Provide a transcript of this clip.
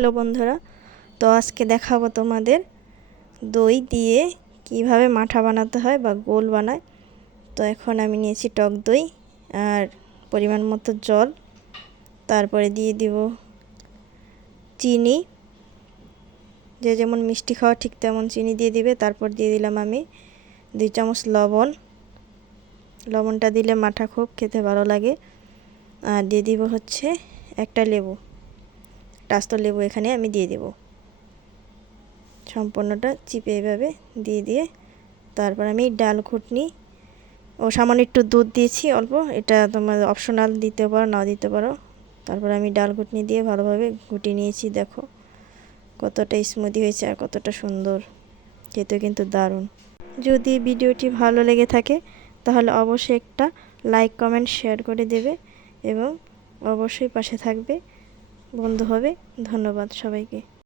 Hello বন্ধুরা, তো আজকে দেখাবো তোমাদের দই দিয়ে কিভাবে মাঠা বানাতে হয় বা গোল বানায়। তো এখন আমি নিয়েছি টক দই আর পরিমাণ মতো জল, তারপরে দিয়ে দিব চিনি, যে যেমন মিষ্টি খাওয়া ঠিক তেমন চিনি দিয়ে দিবে। তারপর দিয়ে দিলাম আমি 2 চামচ লবণ। লবণটা দিলে মাঠা খুব খেতে ভালো লাগে। আর দিয়ে দিব হচ্ছে একটা লেবু, আস্ত লেবু এখানে আমি দিয়ে দেব। সম্পূর্ণটা চিপে এভাবে দিয়ে তারপর আমি ডাল ঘুটনি ও সামান্য একটু দুধ দিয়েছি অল্প, এটা তোমার অপশনাল, দিতে পারো নাও দিতে পারো। তারপর আমি ডাল ঘুটনি দিয়ে ভালোভাবে ঘুটিয়ে নিয়েছি। দেখো কতটা স্মুদি হয়েছে আর কতটা সুন্দর, খেতে কিন্তু দারুণ। যদি ভিডিওটি ভালো লেগে থাকে তাহলে অবশ্যই একটা লাইক কমেন্ট শেয়ার করে দেবে এবং অবশ্যই পাশে থাকবে, বন্ধু হবে। ধন্যবাদ সবাইকে।